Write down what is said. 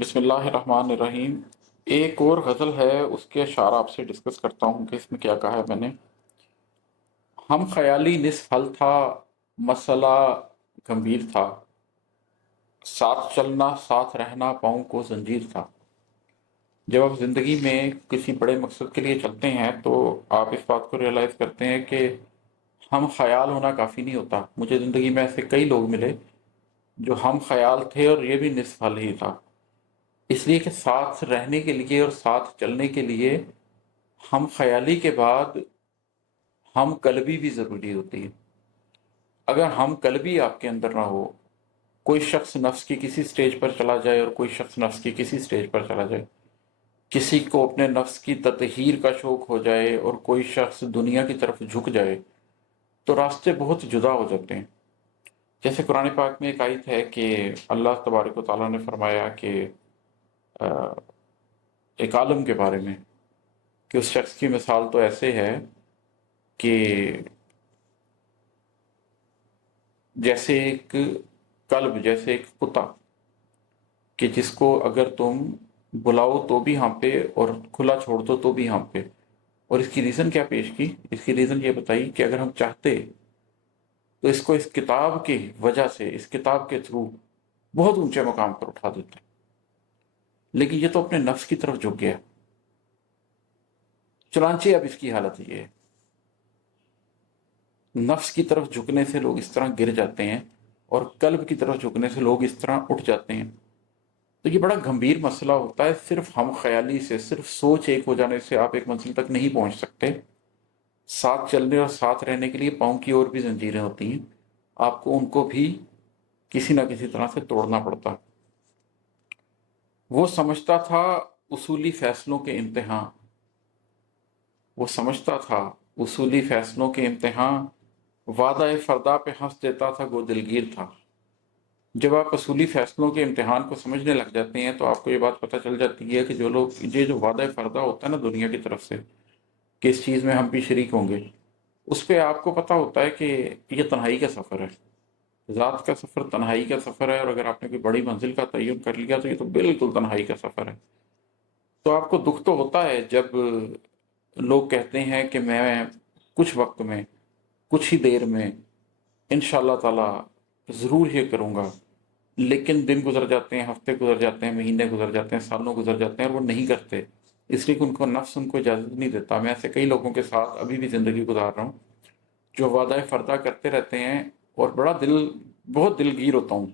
بسم اللہ الرحمن الرحیم۔ ایک اور غزل ہے، اس کے اشعار آپ سے ڈسکس کرتا ہوں کہ اس میں کیا کہا ہے میں نے۔ ہم خیالی نصف حل تھا، مسئلہ گمبھیر تھا، ساتھ چلنا ساتھ رہنا پاؤں کو زنجیر تھا۔ جب آپ زندگی میں کسی بڑے مقصد کے لیے چلتے ہیں تو آپ اس بات کو ریئلائز کرتے ہیں کہ ہم خیال ہونا کافی نہیں ہوتا۔ مجھے زندگی میں ایسے کئی لوگ ملے جو ہم خیال تھے اور یہ بھی نصف حل ہی تھا، اس لیے کہ ساتھ رہنے کے لیے اور ساتھ چلنے کے لیے ہم خیالی کے بعد ہم قلبی بھی ضروری ہوتی ہے۔ اگر ہم قلبی آپ کے اندر نہ ہو، کوئی شخص نفس کی کسی سٹیج پر چلا جائے اور کوئی شخص نفس کی کسی سٹیج پر چلا جائے، کسی کو اپنے نفس کی تطہیر کا شوق ہو جائے اور کوئی شخص دنیا کی طرف جھک جائے، تو راستے بہت جدا ہو جاتے ہیں۔ جیسے قرآن پاک میں ایک آیت ہے کہ اللہ تبارک و تعالیٰ نے فرمایا کہ ایک عالم کے بارے میں کہ اس شخص کی مثال تو ایسے ہے کہ جیسے ایک کلب، جیسے ایک کتا کہ جس کو اگر تم بلاؤ تو بھی ہانپے اور کھلا چھوڑ دو تو بھی ہانپے۔ اور اس کی ریزن کیا پیش کی؟ اس کی ریزن یہ بتائی کہ اگر ہم چاہتے تو اس کو اس کتاب کی وجہ سے، اس کتاب کے تھرو بہت اونچے مقام پر اٹھا دیتے، لیکن یہ تو اپنے نفس کی طرف جھک گیا۔ چنانچہ اب اس کی حالت یہ ہے، نفس کی طرف جھکنے سے لوگ اس طرح گر جاتے ہیں اور قلب کی طرف جھکنے سے لوگ اس طرح اٹھ جاتے ہیں۔ تو یہ بڑا گمبھیر مسئلہ ہوتا ہے۔ صرف ہم خیالی سے، صرف سوچ ایک ہو جانے سے آپ ایک منزل تک نہیں پہنچ سکتے۔ ساتھ چلنے اور ساتھ رہنے کے لیے پاؤں کی اور بھی زنجیریں ہوتی ہیں، آپ کو ان کو بھی کسی نہ کسی طرح سے توڑنا پڑتا۔ وہ سمجھتا تھا اصولی فیصلوں کے امتحان، وہ سمجھتا تھا اصولی فیصلوں کے امتحان، وعدہ فردا پہ ہنس دیتا تھا گو دلگیر تھا۔ جب آپ اصولی فیصلوں کے امتحان کو سمجھنے لگ جاتے ہیں تو آپ کو یہ بات پتہ چل جاتی ہے کہ جو وعدہ فردا ہوتا ہے نا دنیا کی طرف سے کہ اس چیز میں ہم بھی شریک ہوں گے، اس پہ آپ کو پتہ ہوتا ہے کہ یہ تنہائی کا سفر ہے، ذات کا سفر تنہائی کا سفر ہے، اور اگر آپ نے کوئی بڑی منزل کا تعین کر لیا تو یہ تو بالکل تنہائی کا سفر ہے۔ تو آپ کو دکھ تو ہوتا ہے جب لوگ کہتے ہیں کہ میں کچھ وقت میں، کچھ ہی دیر میں انشاءاللہ تعالی ضرور یہ کروں گا، لیکن دن گزر جاتے ہیں، ہفتے گزر جاتے ہیں، مہینے گزر جاتے ہیں، سالوں گزر جاتے ہیں اور وہ نہیں کرتے، اس لیے کہ ان کو نفس ان کو اجازت نہیں دیتا۔ میں ایسے کئی لوگوں کے ساتھ ابھی بھی زندگی گزار رہا ہوں جو وعدہ فردا کرتے رہتے ہیں اور بہت دلگیر ہوتا ہوں